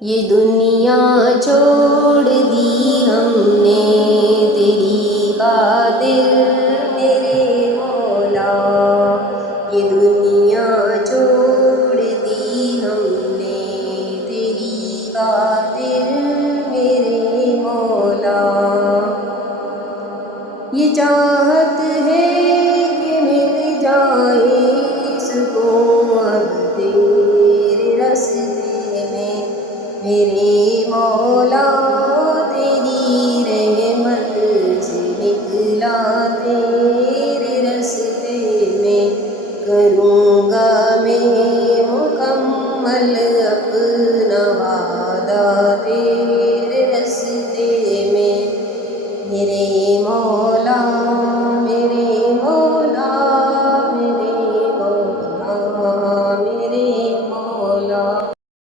ये दुनिया छोड़ दी हमने तेरी खातिर मेरे मौला। ये दुनिया छोड़ दी हमने तेरी खातिर मेरे मौला। ये चाहत है कि मिल जाए सुकून अब तेरे रास्ते में मेरे मौला। तेरी रहमत से निकला तेरे रास्ते में, करूँगा मैं मुकम्मल अपना वादा तेरे